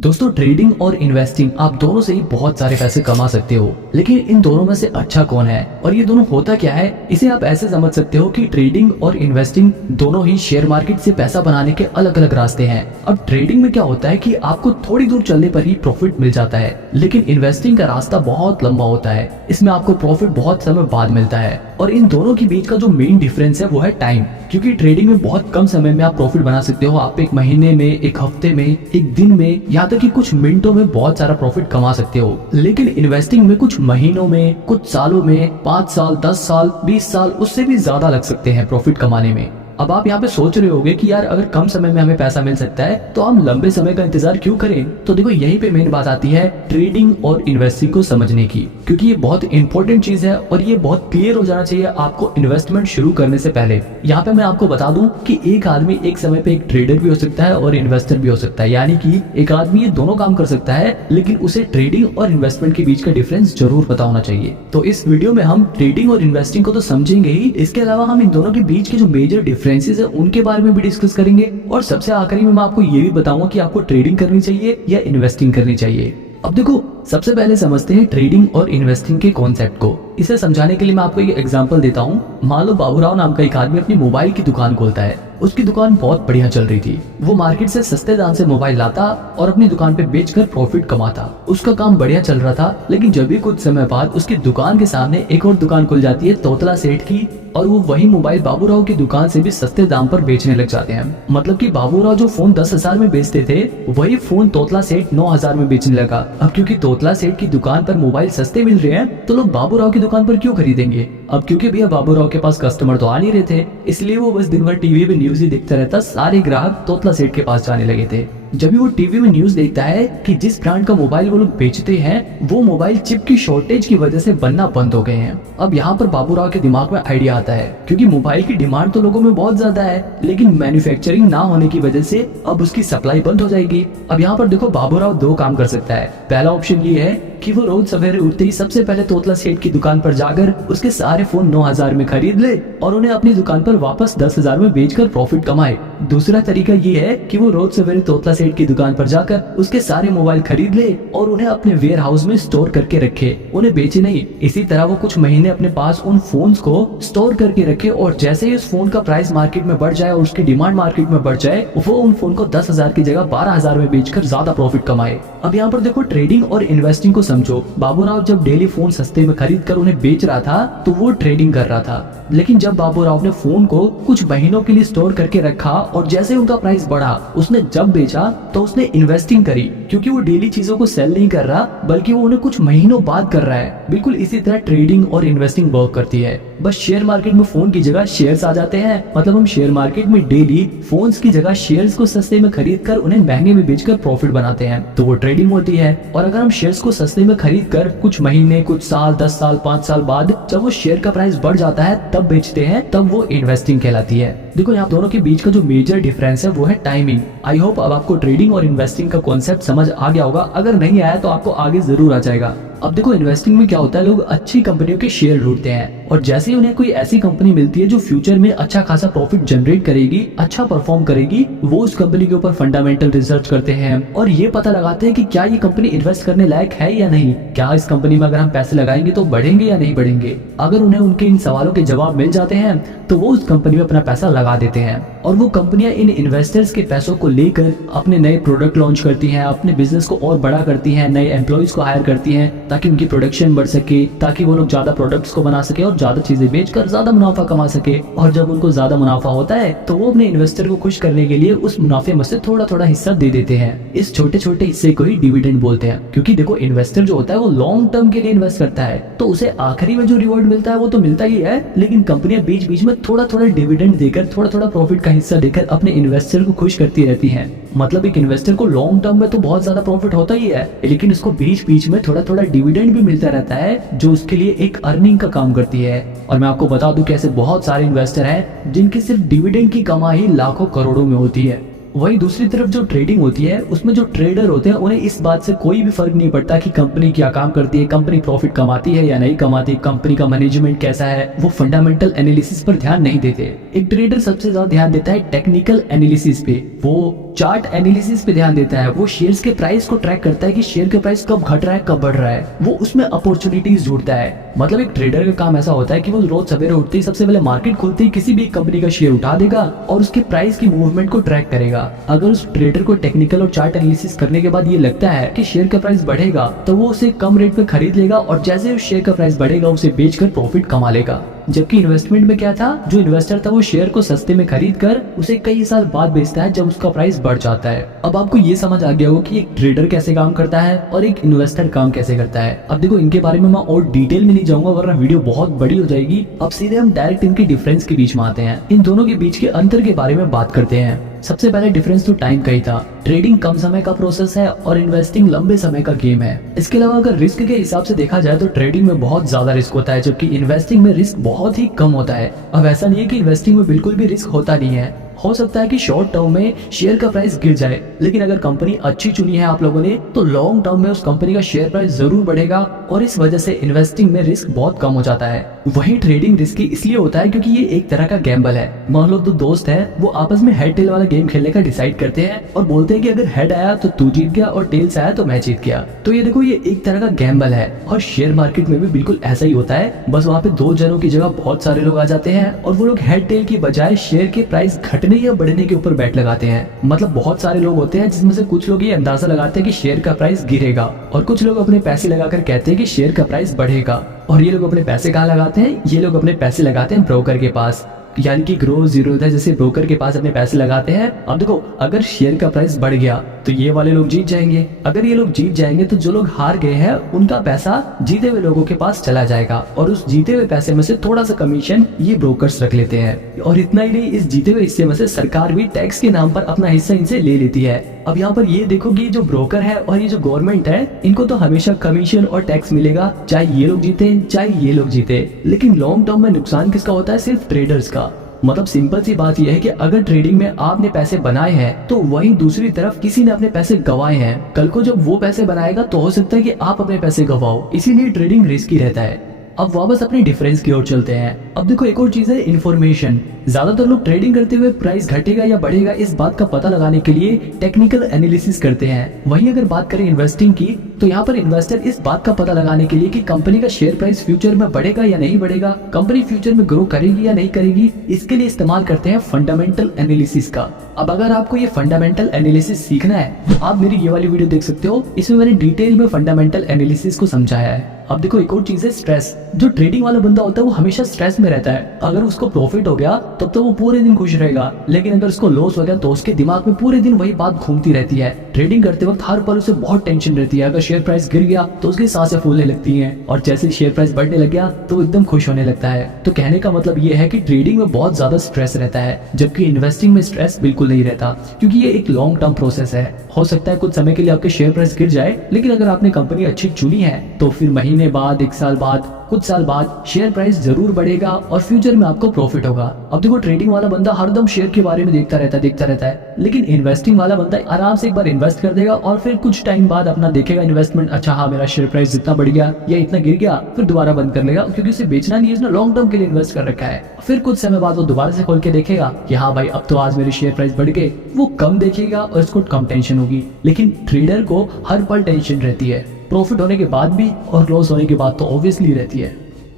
दोस्तों, ट्रेडिंग और इन्वेस्टिंग आप दोनों से ही बहुत सारे पैसे कमा सकते हो, लेकिन इन दोनों में से अच्छा कौन है और ये दोनों होता क्या है, इसे आप ऐसे समझ सकते हो कि ट्रेडिंग और इन्वेस्टिंग दोनों ही शेयर मार्केट से पैसा बनाने के अलग अलग रास्ते हैं। अब ट्रेडिंग में क्या होता है कि आपको थोड़ी दूर चलने पर ही प्रॉफिट मिल जाता है, लेकिन इन्वेस्टिंग का रास्ता बहुत लंबा होता है। इसमें आपको प्रॉफिट बहुत समय बाद मिलता है और इन दोनों के बीच का जो मेन डिफरेंस है वो है टाइम। क्योंकि ट्रेडिंग में बहुत कम समय में आप प्रॉफिट बना सकते हो। आप एक महीने में, एक हफ्ते में, एक दिन में, यहाँ तक कि कुछ मिनटों में बहुत सारा प्रॉफिट कमा सकते हो। लेकिन इन्वेस्टिंग में कुछ महीनों में, कुछ सालों में, 5 साल, 10 साल, 20 साल, उससे भी ज्यादा लग सकते हैं प्रॉफिट कमाने में। अब आप यहाँ पे सोच रहे होंगे कि यार अगर कम समय में हमें पैसा मिल सकता है तो हम लंबे समय का इंतजार क्यों करें। तो देखो, यहीं पे मेन बात आती है ट्रेडिंग और इन्वेस्टिंग को समझने की, क्योंकि ये बहुत इंपॉर्टेंट चीज है और ये बहुत क्लियर हो जाना चाहिए आपको इन्वेस्टमेंट शुरू करने से पहले। यहाँ पे मैं आपको बता दूं कि एक आदमी एक समय पे एक ट्रेडर भी हो सकता है और इन्वेस्टर भी हो सकता है, यानी कि एक आदमी ये दोनों काम कर सकता है, लेकिन उसे ट्रेडिंग और इन्वेस्टमेंट के बीच का डिफरेंस जरूर पता होना चाहिए। तो इस वीडियो में हम ट्रेडिंग और इन्वेस्टिंग को तो समझेंगे ही, इसके अलावा हम इन दोनों के बीच के जो मेजर डिफरेंसेस है उनके बारे में भी डिस्कस करेंगे और सबसे आखिरी में मैं आपको ये भी बताऊंगा कि आपको ट्रेडिंग करनी चाहिए या इन्वेस्टिंग करनी चाहिए। अब देखो, सबसे पहले समझते हैं ट्रेडिंग और इन्वेस्टिंग के कॉन्सेप्ट को। इसे समझाने के लिए मैं आपको एक एग्जांपल देता हूँ। मान लो बाबूराव नाम का एक आदमी अपनी मोबाइल की दुकान खोलता है। उसकी दुकान बहुत बढ़िया चल रही थी। वो मार्केट से सस्ते दाम से मोबाइल लाता और अपनी दुकान पे बेचकर प्रॉफिट कमाता। उसका काम बढ़िया चल रहा था, लेकिन जब भी कुछ समय बाद उसकी दुकान के सामने एक और दुकान खुल जाती है तोतला सेठ की, और वो वही मोबाइल बाबूराव की दुकान से भी सस्ते दाम पर बेचने लग जाते हैं। मतलब कि बाबूराव जो फोन 10,000 में बेचते थे, वही फोन तोतला सेठ 9,000 में बेचने लगा। अब क्योंकि तोतला सेठ की दुकान पर मोबाइल सस्ते मिल रहे हैं, तो लोग बाबूराव की दुकान पर क्यों खरीदेंगे। अब क्योंकि भैया बाबूराव के पास कस्टमर तो आ नहीं रहे थे, इसलिए वो बस दिन भर टीवी पे न्यूज ही देखता रहता। सारे ग्राहक तोतला सेठ के पास जाने लगे थे। जब भी वो टीवी में न्यूज देखता है कि जिस ब्रांड का मोबाइल वो लोग बेचते हैं, वो मोबाइल चिप की शॉर्टेज की वजह से बनना बंद हो गए हैं। अब यहाँ पर बाबूराव के दिमाग में आइडिया आता है, क्योंकि मोबाइल की डिमांड तो लोगों में बहुत ज्यादा है, लेकिन मैन्युफैक्चरिंग ना होने की वजह से अब उसकी सप्लाई बंद हो जाएगी। अब यहाँ पर देखो, बाबूराव दो काम कर सकता है। पहला ऑप्शन ये है कि वो रोज सवेरे उठते ही सबसे पहले तोतला सेठ की दुकान पर जाकर उसके सारे फोन 9,000 में खरीद ले और उन्हें अपनी दुकान पर वापस 10,000 में बेचकर प्रॉफिट कमाए। दूसरा तरीका ये है कि वो रोज सवेरे तोतला सेठ की दुकान पर जाकर उसके सारे मोबाइल खरीद ले और उन्हें अपने वेयर हाउस में स्टोर करके रखे, उन्हें बेचे नहीं। इसी तरह वो कुछ महीने अपने पास उन फोन्स को स्टोर करके रखे, और जैसे ही उस फोन का प्राइस मार्केट में बढ़ जाए और उसकी डिमांड मार्केट में बढ़ जाए, वो उन फोन को 10,000 की जगह 12,000 में बेचकर ज्यादा प्रॉफिट कमाए। अब यहाँ पर देखो, ट्रेडिंग और इन्वेस्टिंग को समझो। बाबूराव जब डेली फोन सस्ते में खरीद कर उन्हें बेच रहा था तो वो ट्रेडिंग कर रहा था, लेकिन जब बाबूराव ने फोन को कुछ महीनों के लिए स्टोर करके रखा और जैसे उनका प्राइस बढ़ा, उसने जब बेचा तो उसने इन्वेस्टिंग करी, क्योंकि वो डेली चीजों को सेल नहीं कर रहा बल्कि वो उन्हें कुछ महीनों बाद कर रहा है। बिल्कुल इसी तरह ट्रेडिंग और इन्वेस्टिंग वर्क करती है। बस शेयर मार्केट में फोन की जगह शेयर्स आ जाते हैं। मतलब हम शेयर मार्केट में डेली फोन्स की जगह शेयर्स को सस्ते में खरीद कर उन्हें महंगे में बेचकर प्रॉफिट बनाते हैं, तो वो ट्रेडिंग होती है। और अगर हम शेयर्स को सस्ते में खरीद कर कुछ महीने, कुछ साल, 10 साल, 5 साल बाद जब वो शेयर का प्राइस बढ़ जाता है तब बेचते हैं, तब वो इन्वेस्टिंग कहलाती है। देखो, यहाँ दोनों के बीच का जो मेजर डिफरेंस है वो है टाइमिंग। आई होप अब आपको ट्रेडिंग और इन्वेस्टिंग का कॉन्सेप्ट समझ आ गया होगा। अगर नहीं आया तो आपको आगे जरूर आ जाएगा। अब देखो, इन्वेस्टिंग में क्या होता है, लोग अच्छी कंपनियों के शेयर ढूंढते हैं और जैसे ही उन्हें कोई ऐसी कंपनी मिलती है जो फ्यूचर में अच्छा खासा प्रॉफिट जनरेट करेगी, अच्छा परफॉर्म करेगी, वो उस कंपनी के ऊपर फंडामेंटल रिसर्च करते हैं और ये पता लगाते हैं कि क्या ये कंपनी इन्वेस्ट करने लायक है या नहीं, क्या इस कंपनी में अगर हम पैसे लगाएंगे तो बढ़ेंगे या नहीं बढ़ेंगे। अगर उन्हें उनके इन सवालों के जवाब मिल जाते हैं तो वो उस कंपनी में अपना पैसा लगा देते हैं और वो कंपनियां इन इन्वेस्टर्स के पैसों को लेकर अपने नए प्रोडक्ट लॉन्च करती हैं, अपने बिजनेस को और बड़ा करती हैं, नए एम्प्लॉइज को हायर करती हैं ताकि उनकी प्रोडक्शन बढ़ सके, ताकि वो लोग ज्यादा प्रोडक्ट्स को बना सके और ज्यादा चीजें बेचकर ज्यादा मुनाफा कमा सके। और जब उनको ज्यादा मुनाफा होता है तो वो अपने इन्वेस्टर को खुश करने के लिए उस मुनाफे में से थोड़ा थोड़ा हिस्सा दे देते हैं। इस छोटे छोटे हिस्से को ही डिविडेंड बोलते हैं, क्योंकि देखो, इन्वेस्टर जो होता है वो लॉन्ग टर्म के लिए इन्वेस्ट करता है, तो उसे आखिरी में जो रिवॉर्ड मिलता है वो तो मिलता ही है, लेकिन कंपनियां बीच बीच में थोड़ा थोड़ा डिविडेंड देकर, थोड़ा थोड़ा प्रॉफिट का हिस्सा देकर अपने इन्वेस्टर को खुश करती रहती हैं। मतलब एक इन्वेस्टर को लॉन्ग टर्म में तो बहुत ज्यादा प्रॉफिट होता ही है, लेकिन उसको बीच बीच में थोड़ा थोड़ा डिविडेंड भी मिलता रहता है, जो उसके लिए एक अर्निंग का काम करती है। और मैं आपको बता दूं कि ऐसे बहुत सारे इन्वेस्टर हैं जिनकी सिर्फ डिविडेंड की कमाई लाखों करोड़ों में होती है। वहीं दूसरी तरफ जो ट्रेडिंग होती है, उसमें जो ट्रेडर होते हैं उन्हें इस बात से कोई भी फर्क नहीं पड़ता कि कंपनी क्या काम करती है, कंपनी प्रॉफिट कमाती है या नहीं कमाती, कंपनी का मैनेजमेंट कैसा है। वो फंडामेंटल एनालिसिस पर ध्यान नहीं देते। एक ट्रेडर सबसे ज्यादा ध्यान देता है टेक्निकल एनालिसिस पे। वो चार्ट एनालिसिस पे ध्यान देता है, वो शेयर्स के प्राइस को ट्रैक करता है कि शेयर का प्राइस कब घट रहा है कब बढ़ रहा है, वो उसमें अपॉर्चुनिटीज ढूंढता है। मतलब एक ट्रेडर का काम ऐसा होता है कि वो रोज सवेरे उठते ही सबसे पहले मार्केट खोलते ही किसी भी कंपनी का शेयर उठा देगा और उसके प्राइस की मूवमेंट को ट्रैक करेगा। अगर उस ट्रेडर को टेक्निकल और चार्ट एनालिसिस करने के बाद ये लगता है कि शेयर का प्राइस बढ़ेगा तो वो उसे कम रेट पे खरीद लेगा और जैसे उस शेयर का प्राइस बढ़ेगा उसे बेचकर प्रॉफिट कमा लेगा। जबकि इन्वेस्टमेंट में क्या था, जो इन्वेस्टर था वो शेयर को सस्ते में खरीद कर उसे कई साल बाद बेचता है जब उसका प्राइस बढ़ जाता है। अब आपको ये समझ आ गया होगा कि एक ट्रेडर कैसे काम करता है और एक इन्वेस्टर काम कैसे करता है। अब देखो इनके बारे में मैं और डिटेल में नहीं जाऊंगा वरना वीडियो बहुत बड़ी हो जाएगी। अब सीधे हम डायरेक्ट इनके डिफरेंस के बीच में आते हैं, इन दोनों के बीच के अंतर के बारे में बात करते हैं। सबसे पहले डिफरेंस तो टाइम का ही था। ट्रेडिंग कम समय का प्रोसेस है और इन्वेस्टिंग लंबे समय का गेम है। इसके अलावा अगर रिस्क के हिसाब से देखा जाए तो ट्रेडिंग में बहुत ज्यादा रिस्क होता है जबकि इन्वेस्टिंग में रिस्क बहुत ही कम होता है। अब ऐसा नहीं है कि इन्वेस्टिंग में बिल्कुल भी रिस्क होता नहीं है, हो सकता है कि शॉर्ट टर्म में शेयर का प्राइस गिर जाए, लेकिन अगर कंपनी अच्छी चुनी है आप लोगों ने तो लॉन्ग टर्म में उस कंपनी का शेयर प्राइस जरूर बढ़ेगा और इस वजह से इन्वेस्टिंग में रिस्क बहुत कम हो जाता है। वहीं ट्रेडिंग रिस्की इसलिए होता है क्योंकि ये एक तरह का गैम्बल है। मान लो दो दोस्त हैं, वो आपस में हेड टेल वाला गेम खेलने का डिसाइड करते हैं और बोलते हैं कि अगर हेड आया तो तू जीत गया और टेल्स आया तो मैं जीत गया। तो ये देखो ये एक तरह का गैम्बल है और शेयर मार्केट में भी बिल्कुल ऐसा ही होता है। बस वहाँ पे दो जनों की जगह बहुत सारे लोग आ जाते हैं और वो लोग हेड टेल की बजाय शेयर के प्राइस घटने या बढ़ने के ऊपर बैट लगाते हैं। मतलब बहुत सारे लोग होते हैं जिसमें से कुछ लोग ये अंदाजा लगाते हैं कि शेयर का प्राइस गिरेगा और कुछ लोग अपने पैसे लगाकर कहते हैं कि शेयर का प्राइस बढ़ेगा। और ये लोग अपने पैसे कहाँ लगाते हैं, ये लोग अपने पैसे लगाते हैं ब्रोकर के पास, यानी कि ग्रो जीरो जैसे ब्रोकर के पास अपने पैसे लगाते हैं। अब देखो अगर शेयर का प्राइस बढ़ गया तो ये वाले लोग जीत जाएंगे, अगर ये लोग जीत जाएंगे तो जो लोग हार गए हैं उनका पैसा जीते हुए लोगों के पास चला जाएगा और उस जीते हुए पैसे में से थोड़ा सा कमीशन ये ब्रोकर्स रख लेते हैं। और इतना ही नहीं, इस जीते हुए हिस्से में से सरकार भी टैक्स के नाम पर अपना हिस्सा इनसे ले लेती है। अब यहाँ पर ये देखो कि जो ब्रोकर है और ये जो गवर्नमेंट है इनको तो हमेशा कमीशन और टैक्स मिलेगा, चाहे ये लोग जीते चाहे ये लोग जीते। लेकिन लॉन्ग टर्म में नुकसान किसका होता है, सिर्फ ट्रेडर्स का। मतलब सिंपल सी बात यह है कि अगर ट्रेडिंग में आपने पैसे बनाए हैं तो वहीं दूसरी तरफ किसी ने अपने पैसे गंवाए हैं। कल को जब वो पैसे बनाएगा तो हो सकता है कि आप अपने पैसे गंवाओ, इसीलिए ट्रेडिंग रिस्की रहता है। अब वापस अपने डिफरेंस की ओर चलते हैं। अब देखो एक और चीज है इन्फॉर्मेशन। ज्यादातर लोग ट्रेडिंग करते हुए प्राइस घटेगा या बढ़ेगा इस बात का पता लगाने के लिए टेक्निकल एनालिसिस करते हैं। वहीं अगर बात करें इन्वेस्टिंग की तो यहाँ पर इन्वेस्टर इस बात का पता लगाने के लिए कि कंपनी का शेयर प्राइस फ्यूचर में बढ़ेगा या नहीं बढ़ेगा, कंपनी फ्यूचर में ग्रो करेगी या नहीं करेगी, इसके लिए इस्तेमाल करते हैं फंडामेंटल एनालिसिस का। अब अगर आपको ये फंडामेंटल एनालिसिस सीखना है तो आप मेरी ये वाली वीडियो देख सकते हो, इसमें मैंने डिटेल में फंडामेंटल एनालिसिस को समझाया है। अब देखो एक और चीज है स्ट्रेस। जो ट्रेडिंग वाला बंदा होता है वो हमेशा स्ट्रेस में रहता है। अगर उसको प्रॉफिट हो गया तब तो वो पूरे दिन खुश रहेगा, लेकिन अगर उसको लॉस हो गया तो उसके दिमाग में पूरे दिन वही बात घूमती रहती है। ट्रेडिंग करते वक्त हर पल उसे बहुत टेंशन रहती है। अगर शेयर प्राइस गिर गया तो उसकी सांसें फूलने लगती हैं और जैसे शेयर प्राइस बढ़ने लग गया तो एकदम खुश होने लगता है। तो कहने का मतलब ये है कि ट्रेडिंग में बहुत ज्यादा स्ट्रेस रहता है जबकि इन्वेस्टिंग में स्ट्रेस बिल्कुल नहीं रहता, क्योंकि ये एक लॉन्ग टर्म प्रोसेस है। हो सकता है कुछ समय के लिए आपके शेयर प्राइस गिर जाए, लेकिन अगर आपने कंपनी अच्छी चुनी है तो फिर महीने बाद, एक साल बाद, कुछ साल बाद शेयर प्राइस जरूर बढ़ेगा और फ्यूचर में आपको प्रॉफिट होगा। अब देखो ट्रेडिंग वाला बंदा हरदम शेयर के बारे में देखता रहता है, लेकिन इन्वेस्टिंग वाला बंदा आराम से एक बार इन्वेस्ट कर देगा और फिर कुछ टाइम बाद अपना देखेगा इन्वेस्टमेंट, अच्छा हाँ मेरा शेयर प्राइस इतना बढ़ गया या इतना गिर गया, फिर दोबारा बंद कर लेगा, क्योंकि उसे बेचना नहीं है, उसने लॉन्ग टर्म के लिए इन्वेस्ट कर रखा है। फिर कुछ समय बाद वो दोबारा से खोल के देखेगा कि हाँ भाई अब तो आज मेरे शेयर प्राइस बढ़ गए, वो कम देखेगा और उसको कम टेंशन होगी। लेकिन ट्रेडर को हर पल टेंशन रहती है, प्रॉफिट होने के बाद भी और लॉस होने के बाद तो ऑब्वियसली रहती है।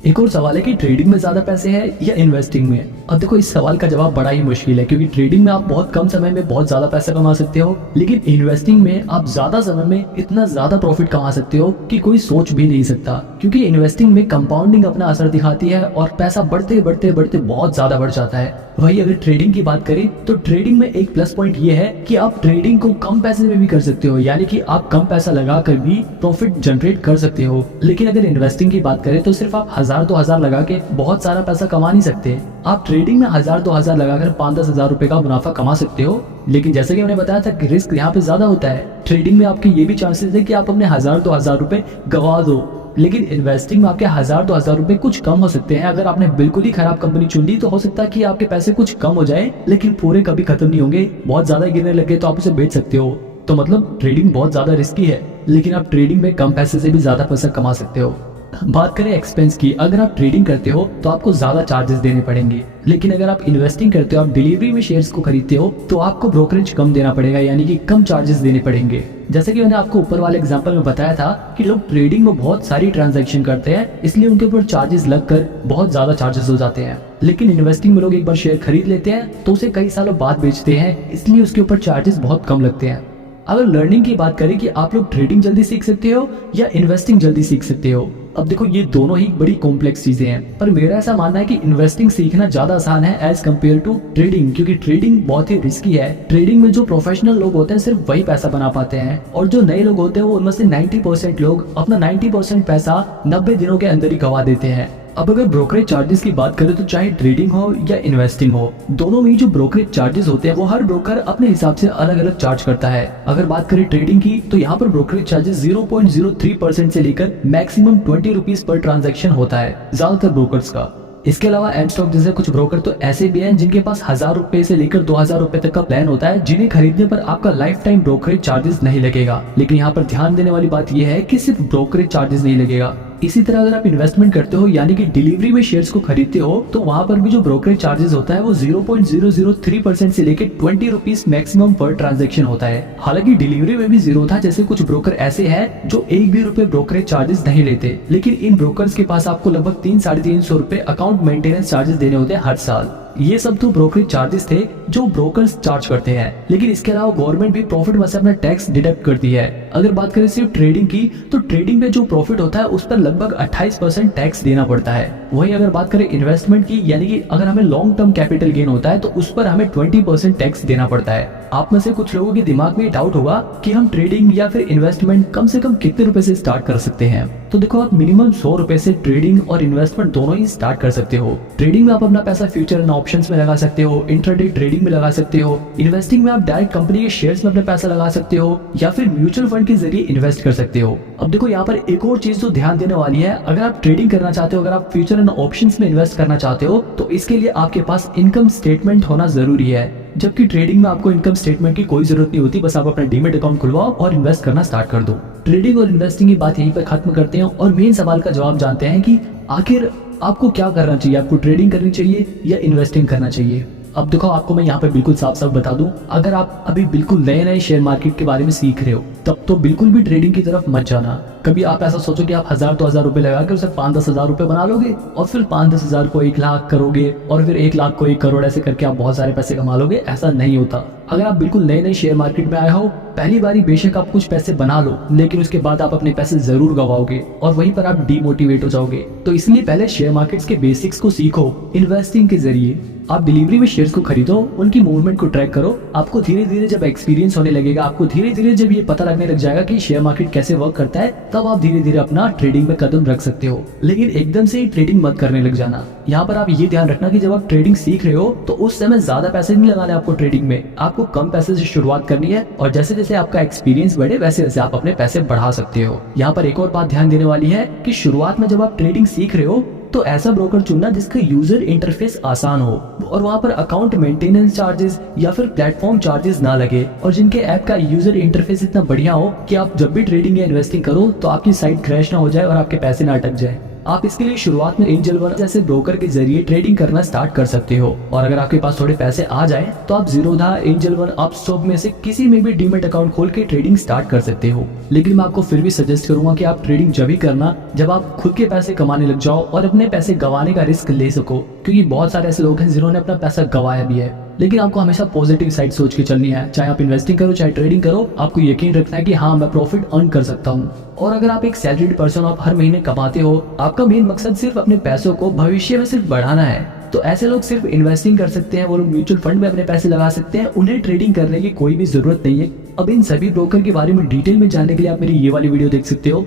एक और सवाल है कि ट्रेडिंग में ज्यादा पैसे हैं या इन्वेस्टिंग में। अब देखो इस सवाल का जवाब बड़ा ही मुश्किल है, क्योंकि ट्रेडिंग में आप बहुत कम समय में बहुत ज्यादा पैसा कमा सकते हो, लेकिन इन्वेस्टिंग में आप ज्यादा समय में इतना ज्यादा प्रॉफिट कमा सकते हो कि कोई सोच भी नहीं सकता। क्योंकि इन्वेस्टिंग में कंपाउंडिंग अपना असर दिखाती है और पैसा बढ़ते बढ़ते बढ़ते बहुत ज्यादा बढ़ जाता है। वही अगर ट्रेडिंग की बात करें तो ट्रेडिंग में एक प्लस पॉइंट ये है कि आप ट्रेडिंग को कम पैसे में भी कर सकते हो, यानी कि आप कम पैसा लगा कर भी प्रॉफिट जनरेट कर सकते हो। लेकिन अगर इन्वेस्टिंग की बात करें तो सिर्फ आप 1000-2000 लगा के बहुत सारा पैसा कमा नहीं सकते। आप ट्रेडिंग में 1000-2000 लगाकर 5-10 हजार रुपए का मुनाफा कमा सकते हो, लेकिन जैसे कि मैंने बताया था कि रिस्क यहाँ पे ज्यादा होता है। ट्रेडिंग में आपके ये भी चांसेस है कि आप अपने 1000-2000 रुपए गवा दो, लेकिन इन्वेस्टिंग में आपके 1000-2000 रुपए कुछ कम हो सकते हैं। अगर आपने बिल्कुल ही खराब कंपनी चुन ली तो हो सकता है कि आपके पैसे कुछ कम हो जाए, लेकिन पूरे कभी खत्म नहीं होंगे। बहुत ज्यादा गिरने लगे तो आप उसे बेच सकते हो। तो मतलब ट्रेडिंग बहुत ज्यादा रिस्की है, लेकिन आप ट्रेडिंग में कम पैसे से भी ज्यादा पैसा कमा सकते हो। बात करें एक्सपेंस की, अगर आप ट्रेडिंग करते हो तो आपको ज्यादा चार्जेस देने पड़ेंगे, लेकिन अगर आप इन्वेस्टिंग करते हो, आप डिलीवरी में शेयर्स को खरीदते हो, तो आपको ब्रोकरेज कम देना पड़ेगा, यानी कि कम चार्जेस देने पड़ेंगे। जैसे कि मैंने आपको ऊपर वाले एग्जांपल में बताया था कि लोग ट्रेडिंग में बहुत सारी ट्रांजैक्शन करते हैं, इसलिए उनके ऊपर चार्जेस लगकर बहुत ज्यादा चार्जेस हो जाते हैं। लेकिन इन्वेस्टिंग में लोग एक बार शेयर खरीद लेते हैं तो उसे कई सालों बाद बेचते हैं, इसलिए उसके ऊपर चार्जेस बहुत कम लगते हैं। अगर लर्निंग की बात करें कि आप लोग ट्रेडिंग जल्दी सीख सकते हो या इन्वेस्टिंग जल्दी सीख सकते हो, अब देखो ये दोनों ही बड़ी कॉम्प्लेक्स चीजें हैं, पर मेरा ऐसा मानना है कि इन्वेस्टिंग सीखना ज्यादा आसान है एज कम्पेयर टू ट्रेडिंग, क्योंकि ट्रेडिंग बहुत ही रिस्की है। ट्रेडिंग में जो प्रोफेशनल लोग होते हैं सिर्फ वही पैसा बना पाते हैं, और जो नए लोग होते हैं वो उनमें से 90% लोग अपना 90% पैसा 90 दिनों के अंदर ही गवा देते हैं। अब अगर ब्रोकरेज चार्जेस की बात करें तो चाहे ट्रेडिंग हो या इन्वेस्टिंग हो, दोनों में जो ब्रोकरेज चार्जेस होते हैं वो हर ब्रोकर अपने हिसाब से अलग अलग चार्ज करता है। अगर बात करें ट्रेडिंग की तो यहाँ पर ब्रोकरेज चार्जेस 0.03% से लेकर मैक्सिमम 20 रुपीज पर ट्रांजैक्शन होता है ज्यादातर ब्रोकर्स का। इसके अलावा एम स्टॉक जैसे कुछ ब्रोकर तो ऐसे भी हैं जिनके पास 1000 रुपए से लेकर 2000 रुपए तक का प्लान होता है, जिन्हें खरीदने पर आपका लाइफ टाइम ब्रोकरेज चार्जेस नहीं लगेगा। लेकिन यहाँ पर ध्यान देने वाली बात यह है कि सिर्फ ब्रोकरेज चार्जेस नहीं लगेगा। इसी तरह अगर आप इन्वेस्टमेंट करते हो यानी कि डिलीवरी में शेयर्स को खरीदते हो, तो वहां पर भी जो ब्रोकरेज चार्जेस होता है वो 0.003% से लेकर 20 रुपीज मैक्सिमम पर ट्रांजैक्शन होता है। हालांकि डिलीवरी में भी जीरो था, जैसे कुछ ब्रोकर ऐसे हैं जो 1 भी रुपए ब्रोकरेज चार्जेस नहीं लेते, लेकिन इन ब्रोकर्स के पास आपको लगभग 300-350 रुपए अकाउंट मेंटेनेंस चार्जेस देने होते हैं हर साल। ये सब तो ब्रोकरेज चार्जेस थे जो ब्रोकर्स चार्ज करते हैं, लेकिन इसके अलावा गवर्नमेंट भी प्रॉफिट में से अपना टैक्स डिडक्ट करती है। अगर बात करें सिर्फ ट्रेडिंग की तो ट्रेडिंग में जो प्रॉफिट होता है उस पर लगभग 28% टैक्स देना पड़ता है। वहीं अगर बात करें इन्वेस्टमेंट की, यानी कि अगर हमें लॉन्ग टर्म कैपिटल गेन होता है तो उस पर हमें 20% टैक्स देना पड़ता है। आप में से कुछ लोगों के दिमाग में ये डाउट होगा कि हम ट्रेडिंग या फिर इन्वेस्टमेंट कम से कम कितने रुपए से स्टार्ट कर सकते हैं। तो देखो, आप मिनिमम 100 रुपए से ट्रेडिंग और इन्वेस्टमेंट दोनों ही स्टार्ट कर सकते हो। ट्रेडिंग में आप अपना पैसा फ्यूचर एंड ऑप्शंस में लगा सकते हो, इंट्राडे ट्रेडिंग में लगा सकते हो। इन्वेस्टिंग में आप डायरेक्ट कंपनी के शेयर्स में अपना पैसा लगा सकते हो या फिर म्यूचुअल फंड के जरिए इन्वेस्ट कर सकते हो। अब देखो, यहाँ पर एक और चीज तो ध्यान देने वाली है, अगर आप ट्रेडिंग करना चाहते हो, अगर आप फ्यूचर एंड ऑप्शंस में इन्वेस्ट करना चाहते हो, तो इसके लिए आपके पास इनकम स्टेटमेंट होना जरूरी है। जबकि ट्रेडिंग में आपको इनकम स्टेटमेंट की कोई जरूरत नहीं होती, बस आप अपना डीमेट अकाउंट खुलवाओ और इन्वेस्ट करना स्टार्ट कर दो। ट्रेडिंग और इन्वेस्टिंग की बात यहीं पर खत्म करते हैं और मेन सवाल का जवाब जानते हैं कि आखिर आपको क्या करना चाहिए, आपको ट्रेडिंग करनी चाहिए या इन्वेस्टिंग करना चाहिए। अब देखो, आपको मैं यहाँ पे बिल्कुल साफ साफ बता दूं, अगर आप अभी बिल्कुल नए नए शेयर मार्केट के बारे में सीख रहे हो तब तो बिल्कुल भी ट्रेडिंग की तरफ मत जाना। कभी आप ऐसा सोचो कि आप 1000-2000 रुपए लगा के उसे 5-10 हजार रुपए बना लोगे और फिर 5-10 हजार को 1 लाख करोगे और फिर 1 लाख को 1 करोड़, ऐसे करके आप बहुत सारे पैसे कमा लोगे। ऐसा नहीं होता। अगर आप बिल्कुल नए नए शेयर मार्केट में आए हो, पहली बारी बेशक आप कुछ पैसे बना लो, लेकिन उसके बाद आप अपने पैसे जरूर गवाओगे और वहीं पर आप डीमोटिवेट हो जाओगे। तो इसलिए पहले शेयर मार्केट्स के बेसिक्स को सीखो। इन्वेस्टिंग के जरिए आप डिलीवरी में शेयर्स को खरीदो, उनकी मूवमेंट को ट्रैक करो। आपको धीरे धीरे जब एक्सपीरियंस होने लगेगा, आपको धीरे धीरे जब ये पता लगने लग जाएगा कि शेयर मार्केट कैसे वर्क करता है, तब आप धीरे धीरे अपना ट्रेडिंग में कदम रख सकते हो। लेकिन एकदम से ही ट्रेडिंग मत करने लग जाना। यहाँ पर आप ये ध्यान रखना कि जब आप ट्रेडिंग सीख रहे हो तो उस समय ज्यादा पैसे नहीं लगाने आपको ट्रेडिंग में, आपको कम पैसे से शुरुआत करनी है और जैसे जैसे आपका एक्सपीरियंस बढ़े वैसे वैसे आप अपने पैसे बढ़ा सकते हो। यहाँ पर एक और बात ध्यान देने वाली है कि शुरुआत में जब आप ट्रेडिंग सीख रहे हो तो ऐसा ब्रोकर चुनना जिसका यूजर इंटरफेस आसान हो और वहाँ पर अकाउंट मेंटेनेंस चार्जेस या फिर प्लेटफॉर्म चार्जेस ना लगे, और जिनके ऐप का यूजर इंटरफेस इतना बढ़िया हो कि आप जब भी ट्रेडिंग या इन्वेस्टिंग करो तो आपकी साइट क्रैश ना हो जाए और आपके पैसे ना अटक जाए। आप इसके लिए शुरुआत में एंजल वन जैसे ब्रोकर के जरिए ट्रेडिंग करना स्टार्ट कर सकते हो, और अगर आपके पास थोड़े पैसे आ जाए तो आप जीरोधा, एंजल वन, अपस्टॉक में से किसी में भी डीमेट अकाउंट खोल के ट्रेडिंग स्टार्ट कर सकते हो। लेकिन मैं आपको फिर भी सजेस्ट करूंगा कि आप ट्रेडिंग जब ही करना जब आप खुद के पैसे कमाने लग जाओ और अपने पैसे गंवाने का रिस्क ले सको, क्योंकि बहुत सारे ऐसे लोग हैं जिन्होंने अपना पैसा गंवाया भी है। लेकिन आपको हमेशा पॉजिटिव साइड सोच के चलनी है, चाहे आप इन्वेस्टिंग करो चाहे ट्रेडिंग करो, आपको यकीन रखना है कि हाँ मैं प्रॉफिट अर्न कर सकता हूँ। और अगर आप एक सैलरीड पर्सन, आप हर महीने कमाते हो, आपका मेन मकसद सिर्फ अपने पैसों को भविष्य में सिर्फ बढ़ाना है, तो ऐसे लोग सिर्फ इन्वेस्टिंग कर सकते हैं, वो लोग म्यूचुअल फंड में अपने पैसे लगा सकते हैं, उन्हें ट्रेडिंग करने की कोई भी जरूरत नहीं है। अब इन सभी ब्रोकर के बारे में डिटेल में जानने के लिए आप मेरी ये वाली वीडियो देख सकते हो।